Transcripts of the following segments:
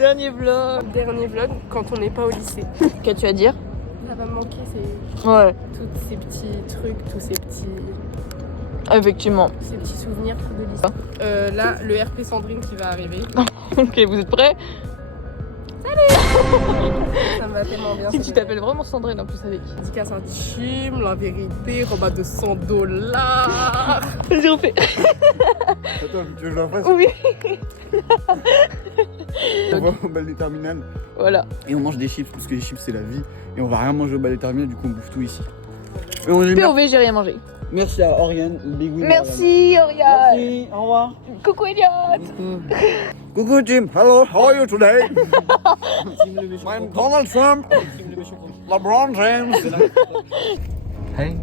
Dernier vlog. Dernier vlog quand on n'est pas au lycée. Qu'as-tu à dire? Ça va me manquer, c'est Ouais, tous ces petits trucs, tous ces petits effectivement. souvenirs de lycée. Là, le RP Sandrine qui va arriver. Ok, vous êtes prêts? Ça me va tellement bien. Si tu t'appelles vraiment Sandrine en plus avec. Dédicace intime, la vérité, rebat de $100. Vas-y, on fait. Attends, tu veux que je la fasse? Oui. On va au ballet terminal Voilà. et on mange des chips parce que les chips c'est la vie et on va rien manger au ballet terminal, du coup on bouffe tout ici. Et on POV, j'ai rien mangé. Merci à Oriane, Big Win. Merci, Oriane. Merci, au revoir. Coucou, Elliot. Coucou Jim, hello, how are you today? I'm Donald Trump, LeBron James. Hey.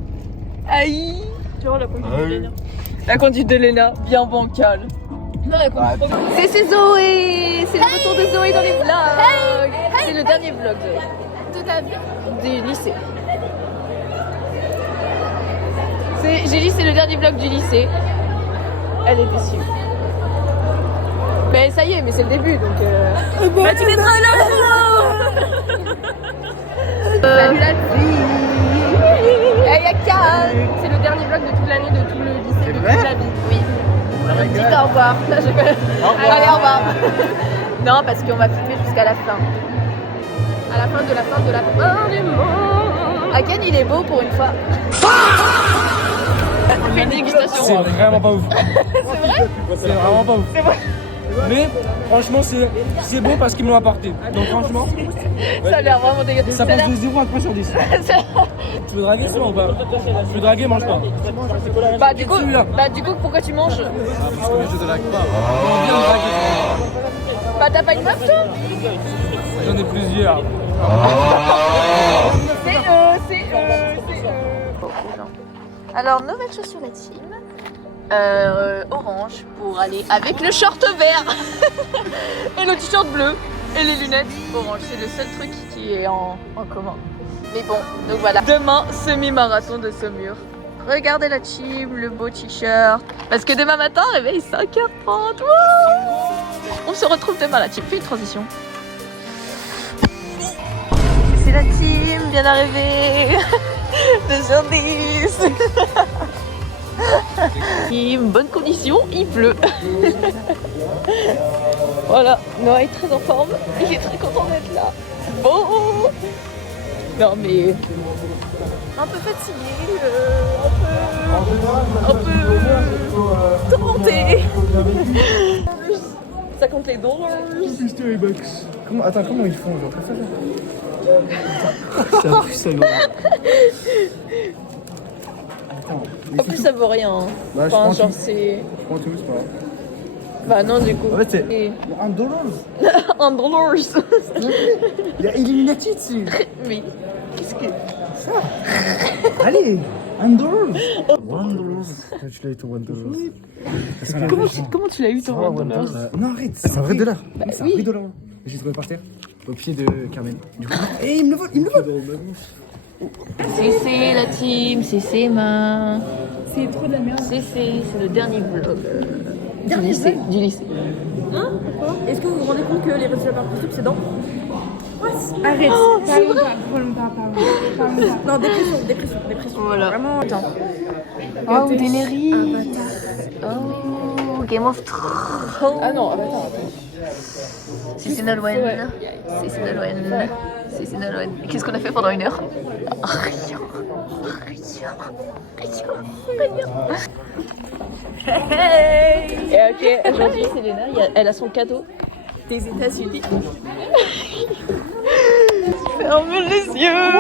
Aïe. Tu vois la conduite de Léna. La conduite de Léna, bien bancale. Non, la conduite. C'est Zoé. C'est le retour de Zoé dans les vlogs. C'est le dernier vlog, Zoé. De ta vie. Du lycée. J'ai dit c'est le dernier vlog du lycée. Elle est déçue. Mais ça y est, mais c'est le début donc. Bah, tu mettras là. Salut la fille. Hey, Yaka. C'est le dernier vlog de toute l'année, de tout le lycée, de toute la vie. Oui. Dites au revoir. Allez, au revoir. Non, parce qu'on va filmer jusqu'à la fin. À la fin de la fin de la fin du monde. Aken, il est beau pour une fois. On fait une dégustation. C'est vraiment pas ouf. C'est vrai? C'est vraiment pas ouf. C'est vrai. Mais franchement, c'est bon parce qu'ils me l'ont apporté. Donc franchement, Ça a l'air vraiment dégueulasse. ça passe de 0 à 3 sur 10. Tu veux draguer ça ou pas? Tu veux draguer, mange pas. Bah du coup, pourquoi tu manges? Je te drague pas. Bah t'as pas une meuf toi? J'en ai plusieurs. C'est Alors, nouvelle chaussure la team. Orange pour aller avec le short vert. Et le t-shirt bleu. Et les lunettes orange. C'est le seul truc qui est en commun. Mais bon, donc voilà. Demain, semi-marathon de Saumur. Regardez la team, le beau t-shirt. Parce que demain matin, réveil 5h30. Wouh. On se retrouve demain la team. Fais une transition. C'est la team, bien arrivée. 2h10. Team, bonne condition, il pleut. Voilà, Noah est très en forme. Il est très content d'être là. Bon. Non mais un peu fatigué, un peu tourmenté. Ça compte les dons. Attends, comment ils font genre ça? C'est un peu salaud. En plus ça vaut rien. Bah, Enfin genre c'est... Je prends tout, c'est pas grave. Bah non du coup. En fait, c'est Et... $1. $1. Il y a Illuminati dessus. Oui. Qu'est-ce que... Ça. Allez, $1. Tu l'as eu ton $1. Comment tu l'as eu ton $1? Non, arrête, c'est un vrai dollar. Bah, C'est oui. un vrai dollar. J'ai trouvé par terre, au pied de Carmen. Du coup, et il me le vole, il me le vole. C'est la team, c'est ses mains. C'est trop de la merde. C'est le dernier vlog. Dernier Du lycée. Hein? Pourquoi? Est-ce que vous vous rendez compte que les résultats par possible c'est dans? Arrête. c'est vrai. Non, dépression. Voilà. Vraiment. Attends. Oh, Daenerys. Oh, Game of Thrones. Ah non, attends. C'est Nolwenn. C'est Nolwenn. C'est Nolwenn. Qu'est-ce qu'on a fait pendant 1 heure? Rien. Hey. Et ok, aujourd'hui c'est Léna, elle a son cadeau des États-Unis. Ferme les yeux.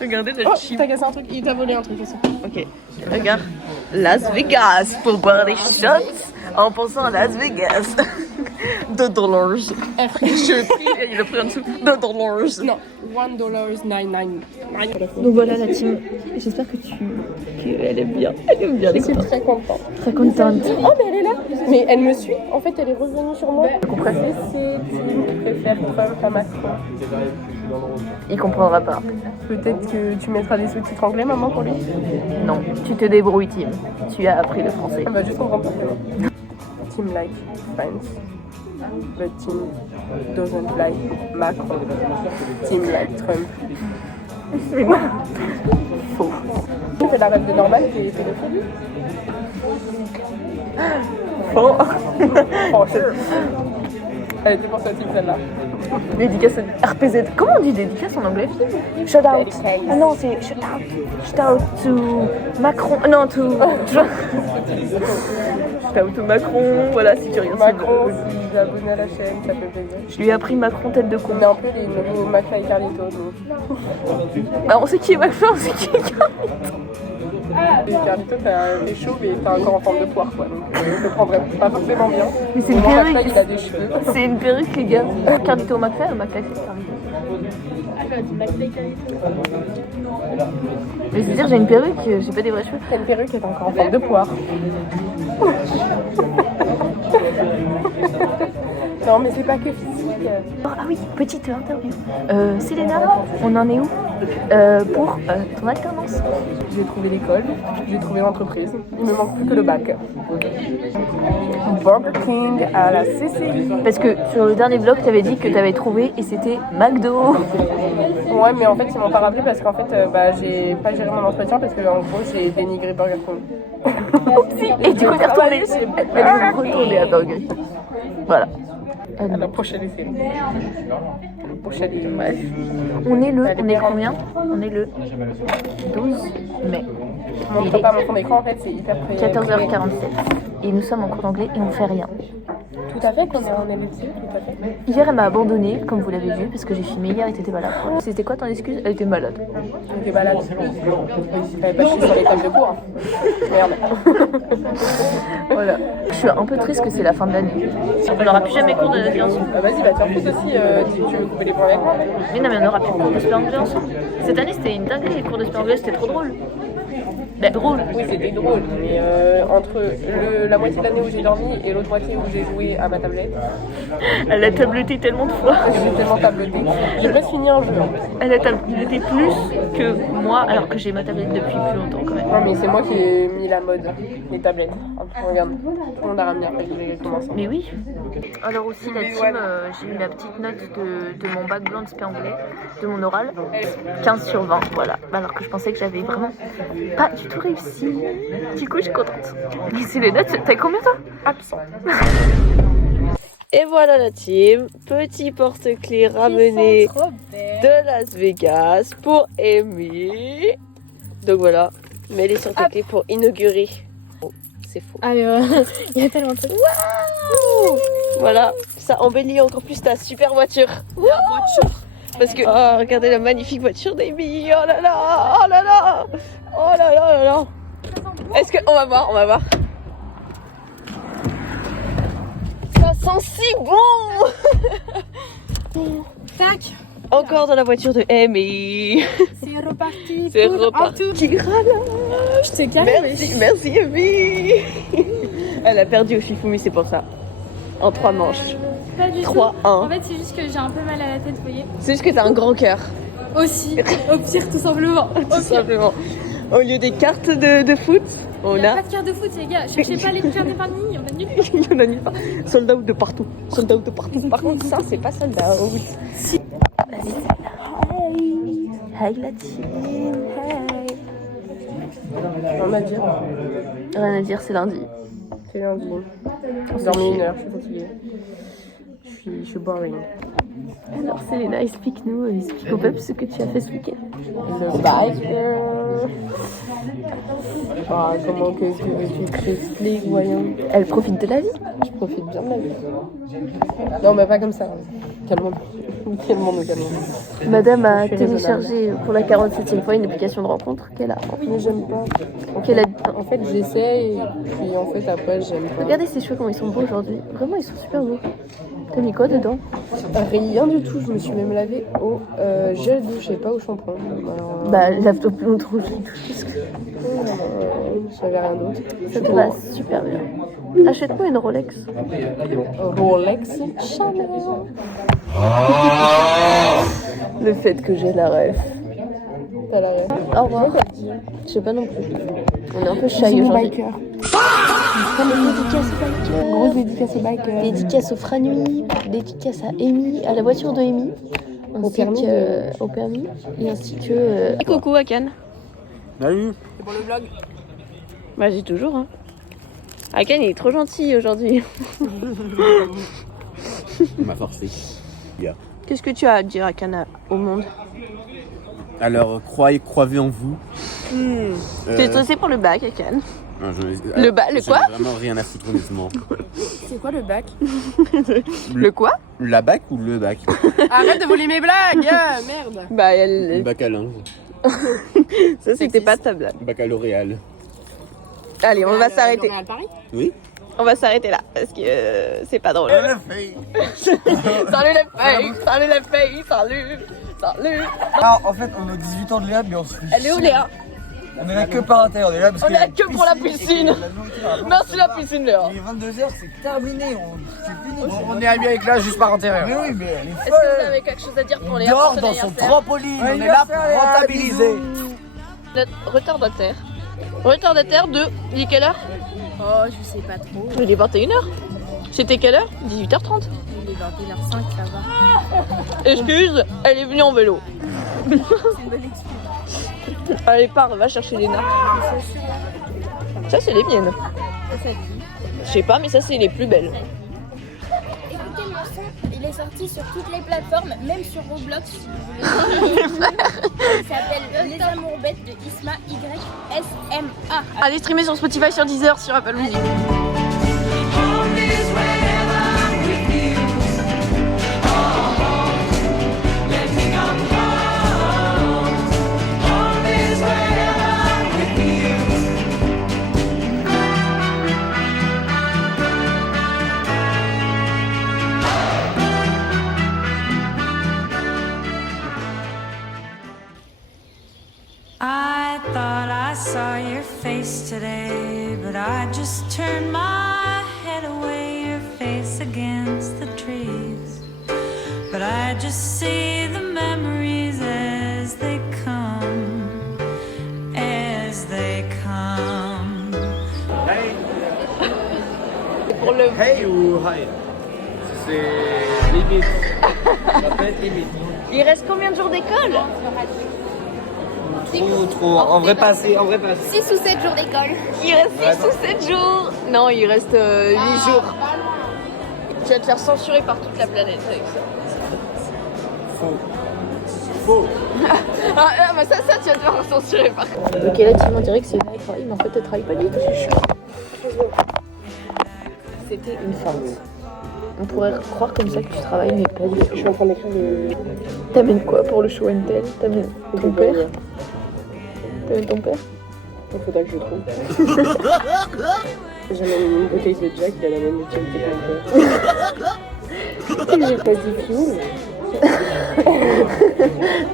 Regardez notre chip. T'as cassé un truc, il t'a volé un truc aussi. Ok, regarde. Las Vegas pour boire des shots en pensant à Las Vegas. $2. Je prie, il a pris en dessous. $2. Non, $1.99. Donc voilà la team. J'espère qu'elle aime bien. Elle aime bien les Je suis contents. très contente. Très contente. Oh, mais elle est là. Mais elle me suit. En fait, elle est revenue sur moi. Je comprends. Tu préfères Trump à Macron. Il comprendra pas. Peut-être que tu mettras des sous-titres anglais, maman, pour lui. Non, tu te débrouilles, Tim. Tu as appris le français. Ah bah, je comprends pas. team like France. The team doesn't like Macron. Team like Trump. Faux. Tu fais la rêve de Norman qui est pédophile. Faux. For sure. Elle était pour ce type celle-là. Dédicace RPZ. Comment on dit dédicace en anglais? Shout out. Ah non, c'est shout out. Shout out to Macron. Non, to. Shout out to Macron. Voilà, si tu regardes Macron, si tu es abonné à la chaîne, ça fait plaisir. Je lui ai appris Macron tête de con. On est un peu les nouveaux McFly et Carlito. Donc. Bah, on sait qui est McFly, on sait qui est Carlito. Et Carlito, t'es chaud, mais t'as un corps en forme de poire, quoi. Donc, je le prendrais pas forcément bien. Mais c'est une Moi, perruque. McFly, il a des cheveux. C'est une perruque, les gars. Carlito McFly ou McFly c'est Carlito? Mais c'est dire, j'ai une perruque, j'ai pas des vrais cheveux. T'as une perruque qui est encore en forme de poire. Non, mais c'est pas que physique. Ah oui, petite interview. Selena, on en est où pour ton alternance? J'ai trouvé l'école, j'ai trouvé l'entreprise. Il me manque plus que le bac. Burger King à la CCI. Parce que sur le dernier vlog, t'avais dit que t'avais trouvé et c'était McDo. Ouais, mais en fait, ils m'ont pas rappelé parce qu'en fait, j'ai pas géré mon entretien parce que en gros, j'ai dénigré Burger King. Et du coup, t'es retournée. Elle est retournée à Burger King. Voilà. À la prochaine essai. Bref. On est combien? On est le 12 mai. Je montre pas mon fond d'écran, en fait, c'est hyper près. 14h47. Et nous sommes en cours d'anglais et on fait rien. Tout à fait, qu'on est en élection, tout à fait. Hier, elle m'a abandonnée, comme vous l'avez vu, parce que j'ai filmé hier et t'étais malade. C'était quoi ton excuse? Elle était malade. J'étais malade. J'avais pas chié sur les tables de cours. Merde. Voilà. Je suis un peu triste que c'est la fin de l'année. On n'aura plus jamais cours de anglais ensemble. Bah vas-y, bah tiens, plus aussi, tu veux couper les points avec moi? Mais non, mais on n'aura plus cours de sport anglais ensemble. Cette année, c'était une dinguerie, les cours de sport anglais, c'était trop drôle. Bah, drôle. Oui, c'était drôle, mais entre la moitié de l'année où j'ai dormi et l'autre moitié où j'ai joué à ma tablette, Elle a tabletté tellement de fois. j'ai tellement tabletté. J'ai presque fini un jeu. Elle a tabletté plus que moi, alors que j'ai ma tablette depuis plus longtemps quand même. Non, mais c'est moi qui ai mis la mode, les tablettes. Regarde, tout le monde a ramené après que j'ai commencé. Mais oui. Alors aussi la team, j'ai eu la petite note de mon bac blanc de spé anglais, de mon oral, 15 sur 20, voilà. Alors que je pensais que j'avais vraiment pas du tout réussi. Du coup je suis contente. Mais c'est les notes, t'as combien toi? Absent. Et voilà la team, petit porte-clés ramené de Las Vegas pour Amy. Donc voilà, mets-les sur tes clés pour inaugurer. Oh, c'est faux. Ah, il y a tellement de trucs. Voilà, ça embellit encore plus ta super voiture. Parce que, oh, regardez la magnifique voiture d'Amy. Oh là là, oh là là, oh là là, oh là là. Est-ce que, on va voir. Ça sent si bon. Tac, Encore dans la voiture de Amy. c'est reparti. C'est pour un reparti. tour. Je t'ai calme. Merci Amy. Elle a perdu au Shifumi, c'est pour ça. En 3 manches. Pas du tout. 3-1. En fait, c'est juste que j'ai un peu mal à la tête, vous voyez. C'est juste que t'as un grand cœur, Aussi, au pire, tout simplement. tout simplement. Au lieu des cartes de foot, on Il n'y a a... pas de carte de foot, les gars. Cherchez pas les cartes d'épargne, on a nul. Il y en a nulle part. Sold out de partout. Sold out de partout. Par contre, ça, c'est pas sold out. Hey la team, hey. On a dit, Rien à dire, c'est lundi. c'est lundi. J'ai dormi 1 heure, je suis fatiguée. Je suis boring. Alors Selena, explique au peuple ce que tu as fait ce week-end. Le bike. Ah, comment que tu t'expliques, voyons. Elle profite de la vie. Je profite bien de la vie. Non, mais pas comme ça. Calme-moi. Calme-moi. Madame a Je suis téléchargé pour la 47e fois une application de rencontre qu'elle a. Mais j'aime pas. En fait, j'essaie et puis en fait, après, j'aime pas. Regardez ses cheveux, comment ils sont beaux aujourd'hui. Vraiment, ils sont super beaux. T'as mis quoi dedans? Rien du tout. Je me suis même lavée au gel douche et pas au shampoing. Alors, Bah, lave-toi plus longtemps. j'avais rien d'autre. Ça te va super bien. Achète-moi une Rolex. Rolex Chanel. Le fait que j'ai la rêve. T'as la rêve. Au revoir. Je sais pas non plus. On est un peu shy aujourd'hui. Biker. Dédicace au biker. Grosse dédicace au bike. Dédicace au Franui. Dédicace à Amy, à la voiture de Amy. Au permis. Au permis. Et ainsi que. Coucou Akan. Salut. C'est pour le vlog. Bah, j'ai toujours, hein. Akan, il est trop gentil aujourd'hui. Il m'a forcé. Qu'est-ce que tu as à dire, Akan, au monde? Alors, croyez en vous. T'es stressé pour le bac, Akan? Non, Le quoi? J'en ai vraiment rien à foutre, honnêtement. C'est quoi le bac? Le quoi? La bac ou le bac? Arrête de voler mes blagues, merde. Bah, Le bac à linge. ça, c'était pas ta blague. Baccalauréal. Allez, on va s'arrêter. L'Oréal Paris. Oui. On va s'arrêter là, parce que c'est pas drôle. La fille. Salut les filles, salut les filles, salut, salut. Ah, en fait, on a 18 ans de Léa, mais on se fait Elle est où, Léa? On est là que par intérieur, on est là parce On est là que pour la piscine. Merci la piscine, Léa. Il est 22h, c'est terminé, c'est fini. On est amis avec là juste par intérieur. Mais oui, mais elle est Est-ce que folle. vous avez quelque chose à dire pour Léa? Dehors pour dans son anniversaire? trampoline, on est là pour rentabiliser. Retardataire. Retardataire de... Il est quelle heure? Oh, je sais pas trop. Il est 21h. C'était quelle heure? 18h30. Il est 21h05, ça va. Excuse, elle est venue en vélo. C'est une bonne excuse. Allez, pars, va chercher Léna. Ça, c'est les miennes. Je sais pas, mais ça, c'est les plus belles. Écoutez mon son, il est sorti sur toutes les plateformes, même sur Roblox si vous voulez. Il s'appelle Les Amours Bêtes de Isma YSMA. Allez streamer sur Spotify, sur Deezer, sur Apple Music. I thought I saw your face today, but I just turned my head away, your face against the trees. But I just see the memories as they come, as they come. Pour le... Hey ou hi? C'est limite. Ça peut être limite. Il reste combien de jours d'école? Trop. En vrai passé. 6 ou 7 jours d'école. Il reste 6 ou 7 jours. Non, il reste 8 jours. Tu vas te faire censurer par toute la planète avec ça. Faux. Ah, bah ça, tu vas te faire censurer par contre. Ok, là, tu m'en dirais que c'est une travail, mais en fait, elle travaille pas du tout. C'était une feinte. On pourrait croire comme ça que tu travailles, mais pas du tout. Je suis en train d'écrire le. T'amènes quoi pour le show and tell? T'amènes ton père? T'amènes ton père? Il faudra que je trouve. J'amène une bouteille de Jack, il a la même utilité que mon père. J'ai pas dit fuel.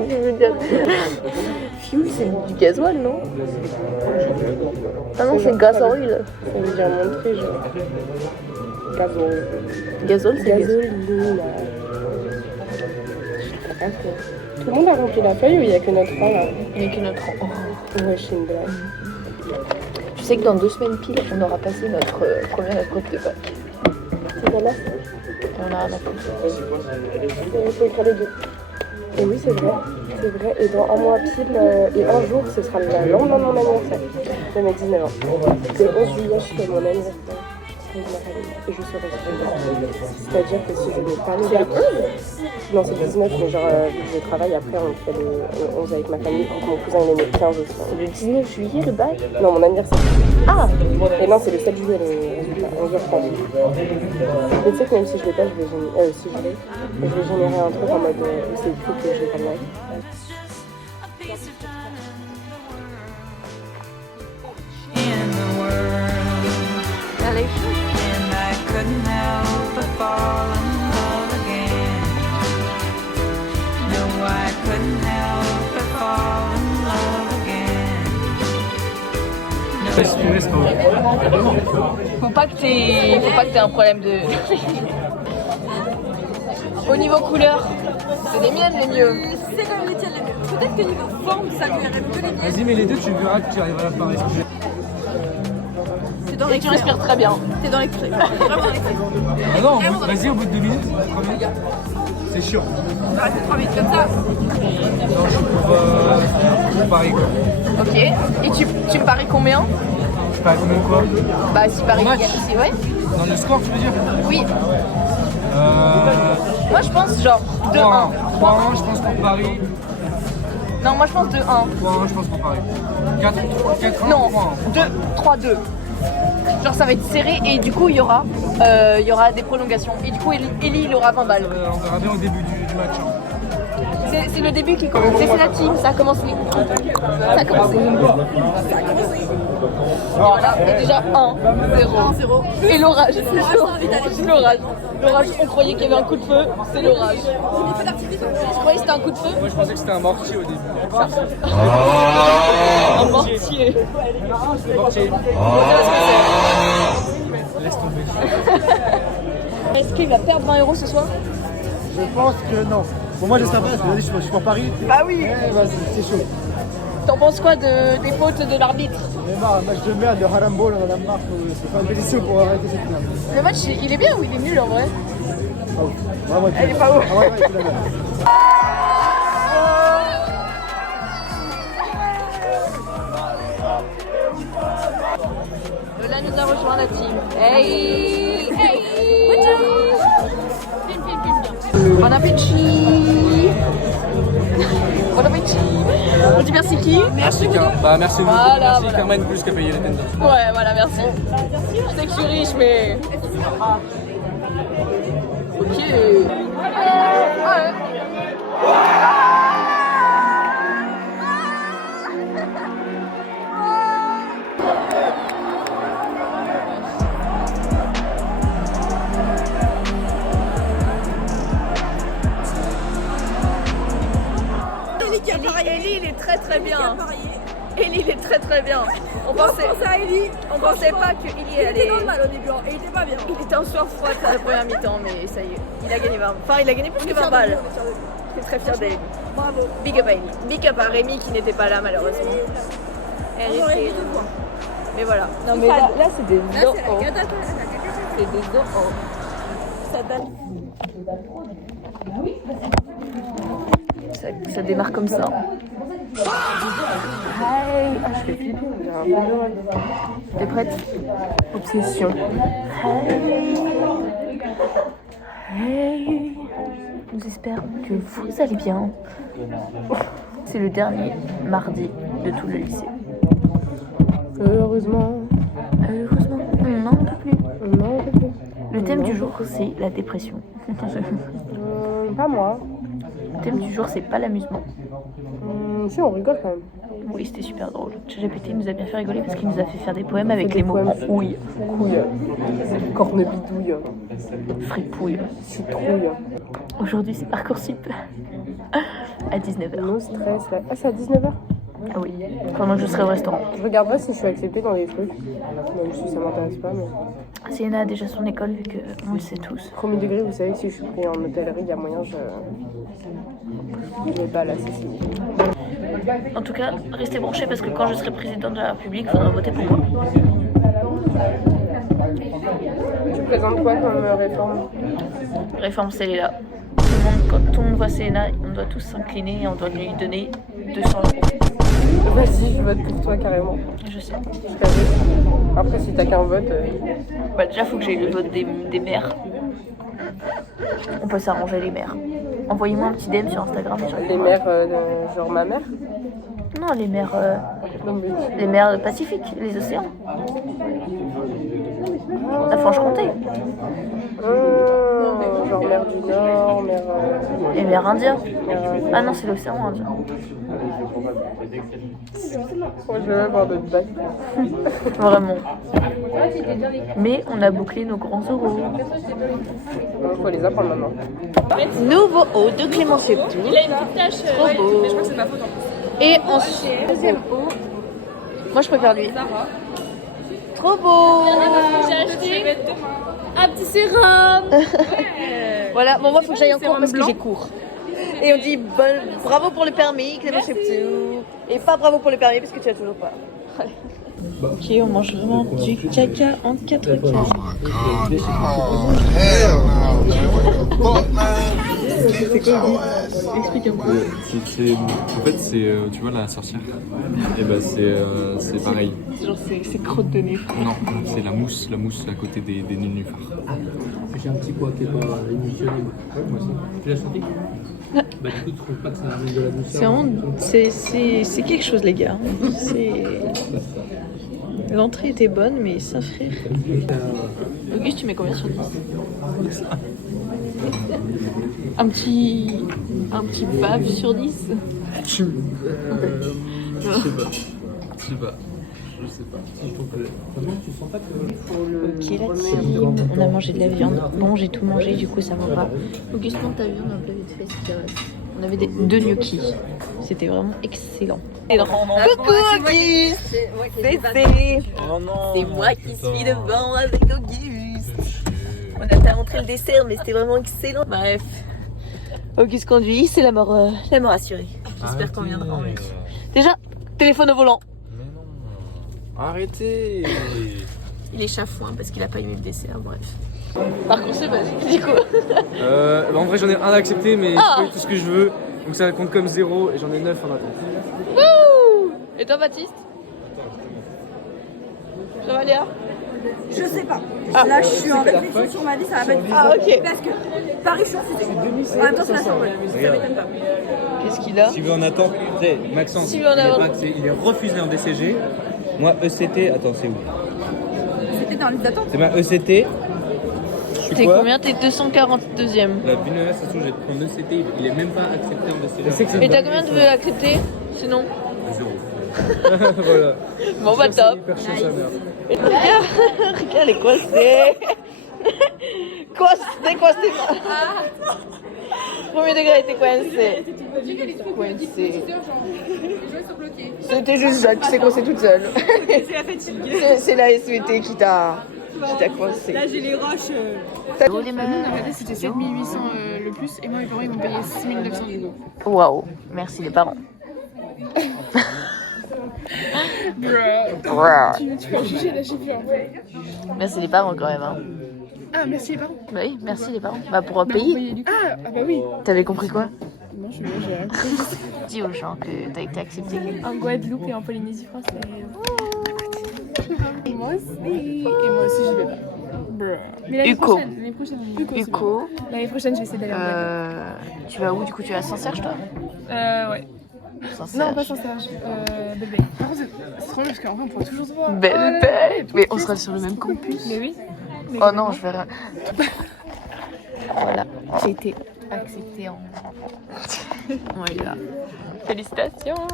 Je veux dire... Fuel, c'est du gasoil, non? Ah non, c'est gasoil. Ça veut dire montrer, genre. Gazole. Gazole, c'est gasoil. Gazole, là. Je sais pas quoi. Tout le monde a rempli la feuille ou il n'y a que notre rang là? Il n'y a que notre rang. Ouais, je suis une blague. Tu sais que dans 2 semaines pile, on aura passé notre première épreuve de bac. C'est pas là? Et on a rien à foutre. Il faut écrire les deux. Et oui, c'est vrai. C'est vrai. Et dans un mois pile et un jour, ce sera le lendemain de mon anniversaire. De mes 19 ans. Le 11 juillet, je fais mon anniversaire. Et je serai c'est-à-dire que si je n'ai pas le bac, non c'est 19 mais genre vu que je travaille après on fait le 11 avec ma famille donc mon cousin il est né le 15 aussi. Le 19 juillet le bac? Non mon anniversaire. Ah! Et non c'est le 7 juillet les résultats, 11h30. Mais tu sais que même si je l'ai pas je vais générer un truc en mode c'est fou que je l'ai pas le bac. Allez. And I couldn't help but fall in love again. No, I couldn't help but fall in love again. Faut pas que t'aies un problème de... Au niveau couleur, c'est les miennes les mieux. C'est la métier les mieux. Peut-être que niveau forme, ça lui arrive que les miennes. Vas-y, mais les deux, tu verras que tu arriveras à la faire. dans Et tu respires très bien. T'es dans l'extrait. Vraiment dans l'extrait. Ah non, vas-y, au bout de 2 minutes. 3 minutes. C'est chiant. On va rester 3 minutes comme ça. Non, je suis pour Paris, quoi. Ok. Et tu me paries combien? Je parie combien de quoi? Bah si Paris Match. gagne ici, ouais. Dans le score, tu veux dire? Oui. Moi je pense genre 2-1. 3-1, je pense pour Paris. Non, moi je pense 2-1. 3-1, je pense pour Paris. 4-1, Non, 3-1. 3-2. Genre ça va être serré et du coup il y aura des prolongations. Et du coup Eli il aura 20 balles. On verra bien au début du match. Hein. C'est le début qui commence. C'est la team, ça a commencé. Ça a commencé. Voilà, et déjà 1-0. Et l'orage. L'orage. L'orage, on croyait qu'il y avait un coup de feu, c'est l'orage. Je croyais que c'était un coup de feu. Moi je pensais que c'était un mortier au début. Un mortier. Mortier. Laisse tomber. Est-ce qu'il va perdre 20 € ce soir? Je pense que non. Bon, moi, j'espère pas, parce que vas-y, je suis pour Paris. Bah oui. Vas-y, c'est chaud. T'en penses quoi des fautes de l'arbitre? J'en ai marre, un match de merde, de Harambol, on en a marre. C'est pas une pétition pour arrêter cette finale. Le match, il est bien ou il est nul en vrai? Vraiment, Elle est pas ouf. c'est la merde. Lola nous a rejoint la team. Hey! Hey! Bon appétit! Bon appétit! On dit merci qui? Merci, bah merci beaucoup. Voilà, Merci voilà. Carmen plus qu'à payer les tendas. Ouais, voilà, merci. Je sais que je suis riche, mais. Ok. Ouais. Eli, il est très très bien. Eli, il est très très bien. On pensait pas que Eli allait. Il était normal au début, et il était pas bien. Il était en sueur froide à la première mi-temps, mais ça y est, il a gagné 20. Enfin, il a gagné plus que 20 balles. Je suis très fière d'Eli. Bravo. Big up à Eli. Big up à Rémi qui n'était pas là malheureusement. On aurait mis 2 points. Mais voilà. Non mais là c'est des Là, c'est la cata. C'est des euros. Ça date. Ça démarre comme ça. Hey. Ah, je fais pipi. T'es prête? Obsession. Hey. Nous espérons que vous allez bien. C'est le dernier mardi de tout le lycée. Heureusement. Heureusement, on n'en peut plus. Non, on peut plus. Le thème du jour, c'est la dépression. Pas moi. Le thème du jour, c'est pas l'amusement. Si, on rigole quand même. Oui, c'était super drôle. ChatGPT nous a bien fait rigoler parce qu'il nous a fait faire des poèmes avec les mots en ouille, Couille. Corne bidouille. fripouille. Citrouille. Aujourd'hui, c'est Parcoursup à 19h. No stress. Là. Ah, c'est à 19h? Ah oui, pendant que je serai au restaurant. Je regarderai si je suis acceptée dans les trucs. Même si ça m'intéresse pas, mais... Sienna a déjà son école vu qu'on le sait tous. Premier degré, vous savez que si je suis pris en hôtellerie, il y a moyen, je vais pas là, c'est fini. En tout cas, restez branchés parce que quand je serai présidente de la République, il faudra voter pour moi. Tu présentes quoi comme réforme? Réforme Céléla. Quand tout le monde voit Sienna, on doit tous s'incliner et on doit lui donner 200 €. Vas-y, je vote pour toi carrément. Je sais. Je t'avoue. Après, si t'as qu'un vote... Bah déjà, faut que j'aie le vote des maires. On peut s'arranger les maires. Envoyez-moi un petit DM sur Instagram. Les maires, genre ma mère? Non, les maires, Non, mais... les maires Pacifiques, les océans. La Franche-Comté. Genre mer du Nord, mer... Les maires indiens. Ah non, c'est l'océan Indien. Moi, je vais avoir d'autres bacs. Vraiment. Mais on a bouclé nos grands euros. Il faut les apprendre maintenant. Nouveau haut de Clément Septou. Il a une petite tache. Trop beau. Mais je crois que c'est ma faute en plus. Et ensuite, deuxième haut. Moi, je préfère lui. Trop beau. J'ai acheté un petit sérum. Voilà, bon, moi, il faut que j'aille en cours parce que j'ai cours. Et on dit bravo pour le permis, Clément Septou. Et pas bravo pour le permis parce que tu as toujours pas. Ok, on mange vraiment du caca en 4 quarts. C'est quoi? Explique-moi. En fait, c'est tu vois la sorcière. Et bah c'est pareil. Genre c'est crotte de nez. Non, c'est la mousse à côté des nénuphars. J'ai un petit poids qui est pas émotionnel. Ouais, moi aussi. Tu l'as senti? Bah du coup, tu trouves pas que c'est un de la douceur? C'est vraiment... C'est quelque chose, les gars. C'est... L'entrée était bonne, mais ça, frère... Auguste, tu mets combien sur 10? Un petit bave sur 10? Je sais pas. Si je trouve que... Tu sens pas que... Ok, la team, on a mangé de la viande. Bon, j'ai tout mangé, du coup, ça va pas. Auguste, monte ta viande un peu vite fait, si tu restes. On avait 2 gnocchis. C'était vraiment excellent. Coucou Auguste! C'est C'est moi qui suis devant avec Auguste. On a pas montré le dessert, mais c'était vraiment excellent. Bref, Auguste conduit, c'est la mort assurée. J'espère qu'on viendra en plus. Déjà, téléphone au volant. Mais non. Arrêtez. Il est chafouin parce qu'il a pas aimé le dessert, bref. Par contre, c'est vas-y, du coup. En vrai, j'en ai un à accepter, mais je fais tout ce que je veux. Donc ça compte comme 0 et j'en ai 9 en attente. Wouh! Et toi, Baptiste? Ça va, Léa? Je sais pas. Là, je suis en réflexion sur ma vie, ça va pas être... Ah, ok. Parce que Paris, je suis en physique. En même temps, c'est la Sorbonne. Ça m'étonne pas. Qu'est-ce qu'il a? Si vous en attend, tu sais, Maxence, Si vous en attend. il est refusé en DCG. Moi, ECT, attends, c'est où? C'était dans la liste d'attente. C'est ma ECT. T'es combien? T'es 242ème. La Bunea, ça se trouve, j'ai pris en ECT, il est même pas accepté en DCG. Et t'as combien de veux accepter? Sinon? 0. Voilà. Bon bah top. Regarde les coincés. Coincé. Premier degré était coincé. C'était juste Jacques qui s'est coincé toute seule. C'est la fatigue. C'est la SVT qui t'a coincé. Là, j'ai les roches. Regardez, c'était 7800 le plus et moi mes parents ils m'ont payé 6900 du coup. Waouh, merci les parents. Tu peux en juger là, j'ai vu. Merci les parents quand même. Hein. Ah, merci les parents. Bah oui, merci les parents. Bah pour payer. Ah bah oui. T'avais compris quoi? Non, j'ai rien compris. Dis aux gens que t'as été accepté. En Guadeloupe et en Polynésie française. Moi aussi. Et moi aussi j'y vais pas. Mais l'année Uco. prochaine, Uco. L'année prochaine, je vais essayer d'aller en Guadeloupe. Tu vas où du coup? Tu vas à Saint-Serge toi? Ouais. Saint-Serge. Non, pas Saint-Serge. Belle-Belle. Par contre, c'est trop bien parce qu'en vrai, on pourra toujours se voir. Belle. Mais on sera sur le même campus. Mais oui. Oh non, je verrai. Voilà. J'ai été acceptée en. Voilà. Félicitations.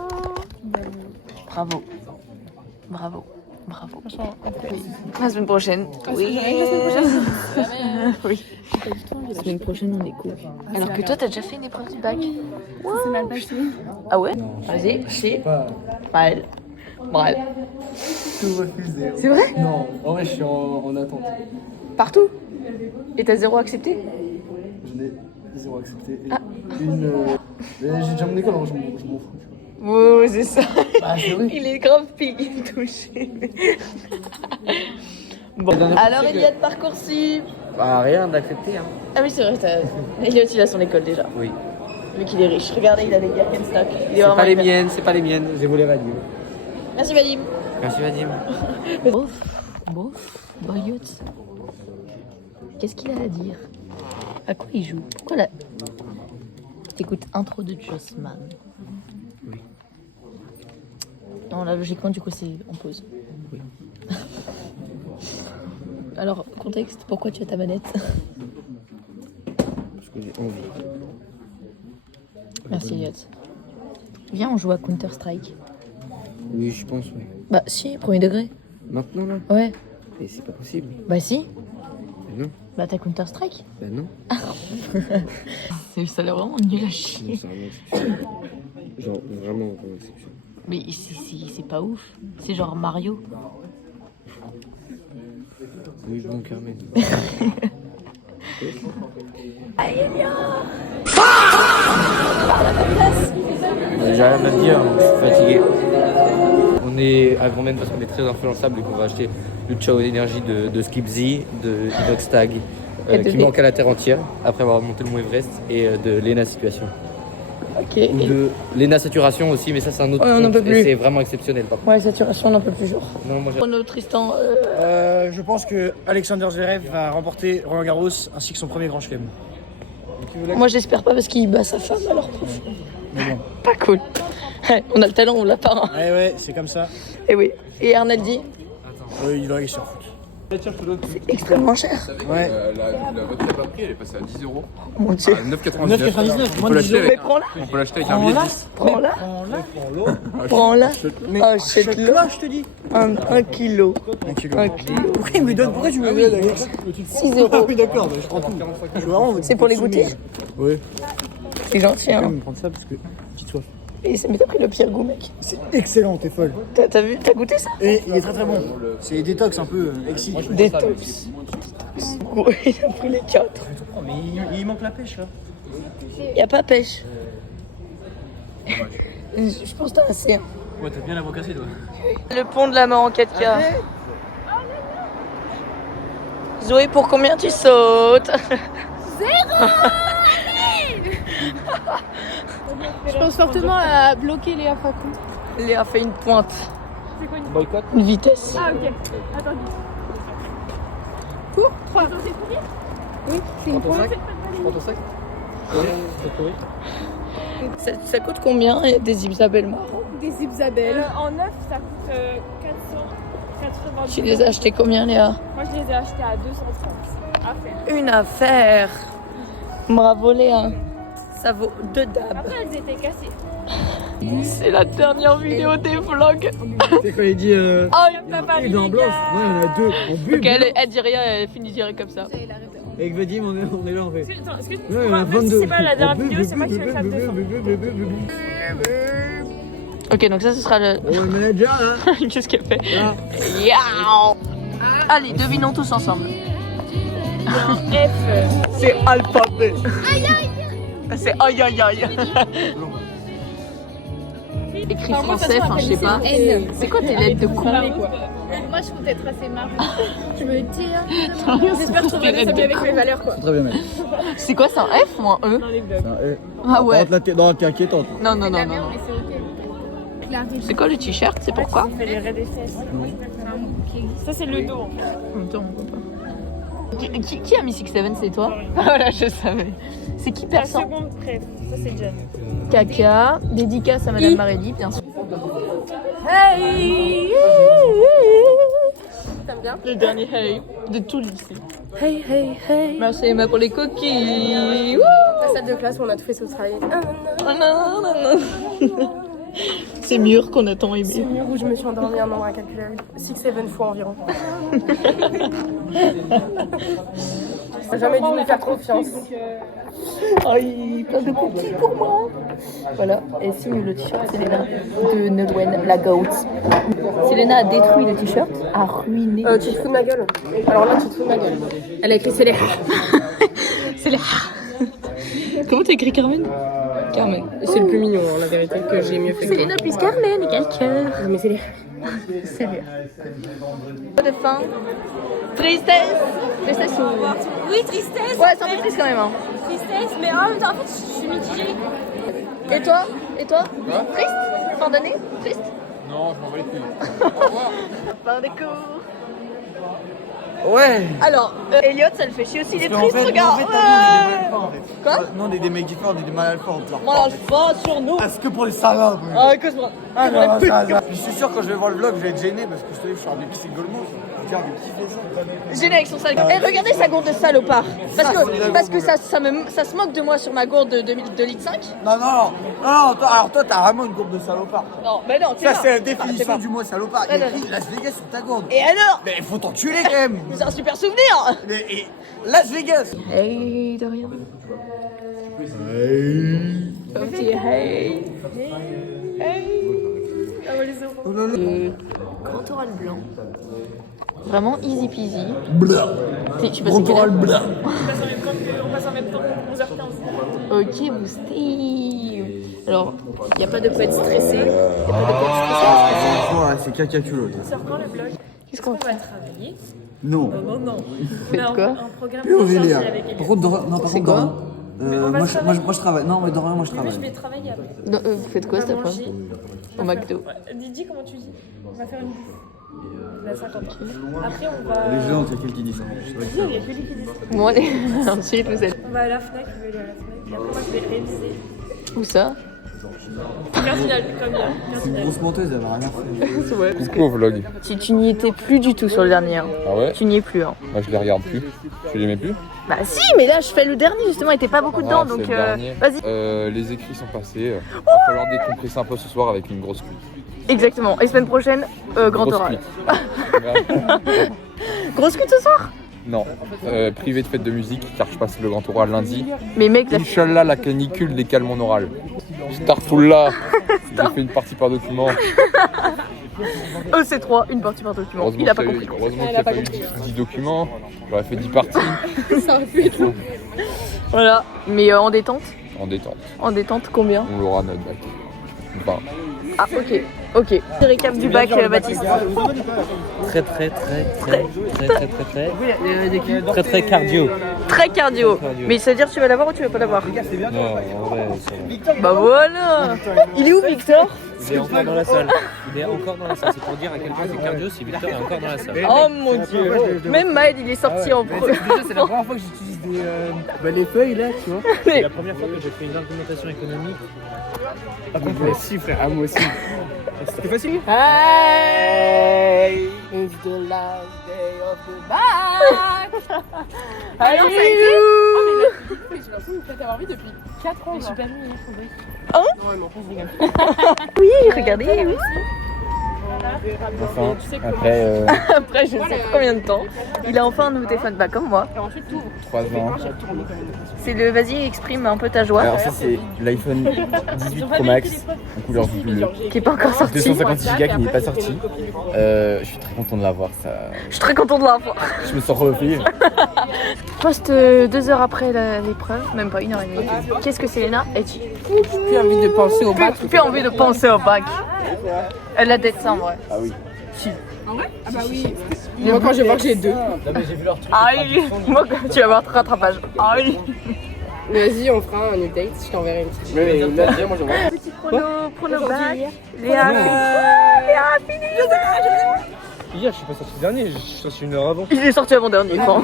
Bravo. Franchement, Oui. La semaine prochaine. Oui. la semaine prochaine. Oui. La semaine prochaine, on est cool. Alors que toi, t'as déjà fait une épreuve du bac? Ça s'est mal passé. Ah ouais? Vas-y, c'est Maël. Tout refusé. C'est vrai? Non, en vrai, je suis en attente. Partout? Et t'as 0 accepté? J'en ai 0 accepté. Et mais j'ai déjà mon école, alors je m'en fous. Oh, c'est ça. Bah, c'est vrai. Il est grave pigé touché. Bon. Alors, Eliade, Parcoursup. Bah, rien d'accepter, hein. Ah oui, c'est vrai, Eliade, il a son école déjà. Oui. Le mec, il est riche. Regardez, il a des Birkenstock. C'est pas les miennes, j'ai volé radio. Merci, Vadim. Merci, Vadim. Boyotte. Qu'est-ce qu'il a à dire? À quoi il joue? Pourquoi là? T'écoutes intro de Jossman. Oui. Non, là, logiquement, du coup, c'est en pause. Oui. Alors, contexte, pourquoi tu as ta manette? Parce que j'ai envie. Merci, Elliot. Viens, on joue à Counter-Strike. Oui, je pense, oui. Bah, si, premier degré. Maintenant, là? Ouais. Et c'est pas possible. Bah, si. Mais non. Bah, t'as Counter-Strike? Bah, non. Ça a l'air vraiment nul à chier. C'est vraiment exceptionnel. Genre, vraiment exceptionnel. Mais c'est pas ouf. C'est genre Mario. Oui, bon Carmen. J'ai rien à te dire, je suis fatigué. On on est avant même parce qu'on est très influençable et qu'on va acheter le Ciao Énergie de Skipzy, de Inox Tag, qui manque à la terre entière après avoir monté le Mont Everest, et de Lena Situation. Ok. Ou de Lena Saturation aussi, mais ça c'est un autre Ouais, on n'en compte peut plus. et c'est vraiment exceptionnel par contre. Ouais, saturation, on n'en peut plus jour. Non, moi j'ai... Chrono, Tristan. Je pense que Alexander Zverev va remporter Roland Garros ainsi que son premier grand chelem. Moi, j'espère pas parce qu'il bat sa femme alors. Mais bon. Pas cool. On a le talent, on l'a pas. Hein. Ouais, c'est comme ça. Et oui. Et Arnaldi, Il va aller sur foot. c'est extrêmement cher. Ouais. La voiture n'a pas pris, elle est passée à 10 €. Oh mon dieu. À 9,99. 9,99, moins de 10 l'acheter euros. Mais prends-la. On peut l'acheter avec un billet de 10. Prends-la. Prends-la. Prends-la. Mais Achète-le. achète-la, je te dis. Un kilo. 1 kilo. 1 kilo. Pourquoi il me donne? Pourquoi tu me donnes d'ailleurs? 6 Ah euros. oui, d'accord, mais je prends tout. Je suis vraiment C'est pour les goûter? Ouais. C'est gentil, Je vais hein. me prendre ça parce que petite soif. Et mais t'as pris le pire goût, mec. C'est excellent, t'es folle. T'as vu? T'as goûté ça? Et il est très très bon. C'est détox un peu exi. Détox. Il a pris les 4. Mais il manque la pêche là. Y a pas pêche. Je pense que t'as assez. Hein. Ouais, t'as bien la voix cassée toi. Le pont de la mort en 4K. Zoé, pour combien tu sautes? Je pense fortement à bloquer Léa Fakou. Léa fait une pointe. C'est quoi une Boycott. Une vitesse. Ah, ok. Attends. Cours 3. Oui, c'est une pointe. Prends ton sac. Ça coûte combien des Isabelle marron? Des Isabelle. En neuf, ça coûte 490. Tu les as achetés combien, Léa? Moi, je les ai achetés à 230. À faire. Une affaire. Bravo, Léa. Ça vaut 2 dabs. Après, elles étaient cassées. C'est la dernière vidéo des vlogs. C'est quand il dit Oh, une en blanche. Ouais, il y en a deux. En but. Ok, elle dit rien, elle finit direct comme ça. Avec Vadim, on est là en fait. Attends, est-ce que tu Ouais, il y en a 22. c'est pas la dernière vidéo, c'est moi qui vais faire 200. Ok, donc ça, ce sera le. Oh, le manager là. Qu'est-ce qu'elle fait? Là. Yao. Allez, devinons tous ensemble. F. C'est alphabet. C'est aïe aïe aïe. Écrit français, enfin je sais pas. C'est quoi tes lettres de con? Moi, je compte être assez marrant. Je me tire. J'espère que tu vas s'habiller avec mes valeurs, quoi. Très bien, mec. C'est quoi, c'est un F ou un E? Dans les vlogs. Ah ouais. Non, t'es inquiétante. Non, non, non, La non. merde, mais c'est ok. C'est quoi le t-shirt? C'est pourquoi? On fait les raies des fesses. Ça, c'est le dos, en fait. Attends, on voit pas. Qui a mis 6-7? C'est toi? Voilà, je savais. C'est qui La personne? seconde préf. Ça, c'est John. Caca. Dédicace à Madame Marélie, bien sûr. Hey! T'aimes bien? Le dernier hey de tout le lycée. Hey, hey, hey. Merci Emma pour les coquilles. La salle de classe où on a tout fait ce travail. Oh non, non, non. C'est mûr qu'on a tant C'est aimé. le mur où je me suis endormie un nombre incalculable. 6-7 fois environ. J'ai jamais dû me faire confiance. Aïe, plein de cookies pour moi. Voilà, et signe le t-shirt Selena de Nolwenn, la goat. Selena a détruit le t-shirt, a ruiné. Tu te fous de ma gueule. Alors là, tu te fous de ma gueule. Elle a écrit c'est les. C'est les. Comment t'as écrit Carmen? Carmen. C'est le plus mignon, hein, la vérité, que j'ai mieux fait. Selena plus Carmen, égale cœur. Mais c'est les. Sérieux. Pas de fin. Tristesse. Tristesse ou... Oui, tristesse. Ouais, c'est un peu triste quand même. Hein. Tristesse, mais en même temps, en fait, je suis mitigée. Et toi? Et toi? Triste? Fin d'année? Triste? Non, je m'en bats les couilles. Au revoir. Fin des cours. Ouais. Alors, Elliot, ça le fait chier aussi, il est Parce qu'en triste, fait, regarde. non, en fait, t'as vu, on est des mal alpha, en fait. Quoi? Non, on est des mecs différents, on est des mal alpha, on te leur Moi, parle. alpha sur nous. Parce que pour les salopes. Ah, cause-moi. Ah non, ça, ça. Je suis sûr quand je vais voir le vlog, je vais être gêné parce que je te dis, je suis un épice Golemont. Je vais kiffer ça. Gêné avec son sale. Eh, regardez sa gourde de salopard. Parce que ça se moque de moi sur ma gourde de litre 5. Non, alors toi, t'as vraiment une gourde de salopard. Non, mais non, Ça, c'est la définition du mot salopard. Il y a Ouais, écrit Las Vegas sur ta gourde. Et alors? Mais faut t'enculer quand même. C'est un super souvenir. Et Las Vegas. Hey, de rien. Un petit hey. Et grand oral blanc. Vraiment easy peasy. Si, je sais pas si Grand oral blanc. On passe en même temps, 11h15. Ok, boosté. Alors, il n'y a pas de quoi être stressé. Il n'y a pas de quoi être stressé. C'est caca culotte. Sors quand le vlog? Qu'est-ce qu'on va travailler? Non. Non. Faites quoi? Un programme Et Aurélia. essentiel avec Par contre, non, par C'est contre, quoi? moi je travaille. Non, mais Dorian, moi je Mais je travaille. vais travailler après. Non, vous faites quoi cet après-midi? Au McDo. Dis comment tu dis. On va faire une bouffe. On a 50 ans. Après, on va. Les gens, c'est quel qui dit ça? Je sais pas qui Il y a que lui qui dit ça. Bon, allez, ensuite vous êtes. On va à la Fnac, je vais aller à la Fnac. Et après, moi, je vais réviser. Où ça? Cardinal, comme hier. c'est une grosse menteuse, elle va rien faire. Ouais. Coucou au vlog. Si tu n'y étais plus du tout sur le dernier, hein. Ah ouais? Tu n'y es plus. Hein. Moi je les regarde plus. Tu les mets plus? Bah si, mais là je fais le dernier justement, il était pas beaucoup dedans, Ah, c'est donc le dernier. vas-y. Les écrits sont passés. Va falloir décompresser un peu ce soir avec une grosse cuite. Exactement. Et semaine prochaine, grand Grosse oral. cuite. Grosse cuite ce soir? Non. Privé de fête de musique car je passe le grand oral lundi. Mais mec, la... Inch'Allah, la canicule décale mon oral. Starfullah. J'ai fait une partie par document. c'est 3, une partie par document. Heureusement Il a que pas j'avais- compris. Heureusement qu'il n'y a pas eu 10 documents. J'aurais fait 10 parties Ça aurait pu être. Voilà. Mais en détente? en détente. En détente, combien? On l'aura notre bac. Enfin, Ah, ok. Ok. Récap du bac, Baptiste. Très cardio. Très cardio. Mais ça veut dire que tu vas l'avoir ou tu vas pas l'avoir? Non, en vrai, ça va. Bah voilà. Il est où Victor? Il est encore dans la salle. Il est encore dans la salle. C'est pour dire à quel point c'est cardio si Victor est encore dans la salle. Oh mon dieu. Même Maël il est sorti en premier. Déjà, c'est la première fois que j'utilise les feuilles là, tu vois. C'est la première fois que j'ai fait une argumentation économique. Moi aussi, frère, moi aussi. C'était facile. Hey, it's the last day of the back. Alors, ça a été. Allez. J'ai l'impression de peut-être avoir vu depuis 4 ans. Je suis pas venue, Fabrice. Hein? Non, je rigole. Oui, regardez. Oui. enfin, après Après, je ne sais pas combien de temps, il a enfin un nouveau téléphone, bah comme moi. 3 ans. C'est le, vas-y, exprime un peu ta joie. Alors ça c'est l'iPhone 18 Pro Max en couleur bleue. Qui est pas encore sorti. 256 Go qui n'est pas sorti. Je suis très content de l'avoir. Ça... Je suis très content de l'avoir. Je me sens refait. Poste 2 heures après l'épreuve, même pas 1h30. Qu'est-ce que Selena a dit? Plus envie de penser au bac. Plus envie de penser au bac. Elle a d'être ça en vrai. Ah oui. Si. Ah ouais? Ah bah oui. Moi quand je vois que j'ai 2. Ah oui. Moi tu vas voir ton rattrapage. Ah oui. Vas-y, on fera un update, je t'enverrai une petite. Mais là, déjà, moi j'en vois. Petit prono bac. Léa. Fini. Hier, je suis pas sorti dernier, je suis sorti 1 heure avant. Il est sorti avant dernier. Bon.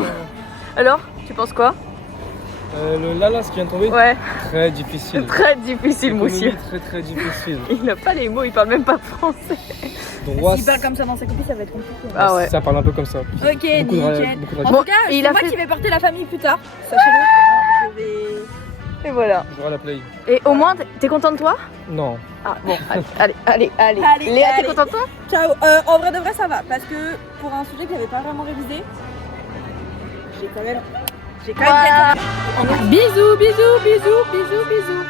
Alors, tu penses quoi? Le Lalas qui vient de tomber, Ouais. très difficile. Très difficile, monsieur. Très difficile. Il n'a pas les mots, il parle même pas français. Droit, S'il parle comme ça dans sa copie, ça va être compliqué. Ah ouais. ça parle un peu comme ça. Ok, Beaucoup de nickel. beaucoup de En Bon, tout cas, il c'est a moi fait- qui vais porter la famille plus tard. Sachez-le. Je vais. Et voilà. Je jouerai à la play. Et au moins, t'es content de toi? Non. Ah bon, allez. Allez, Léa, t'es allez. contente de toi? Ciao. En vrai de vrai, ça va. Parce que pour un sujet que j'avais pas vraiment révisé, j'ai quand même. Voilà. Bisous, bisous, bisous, bisous, bisous.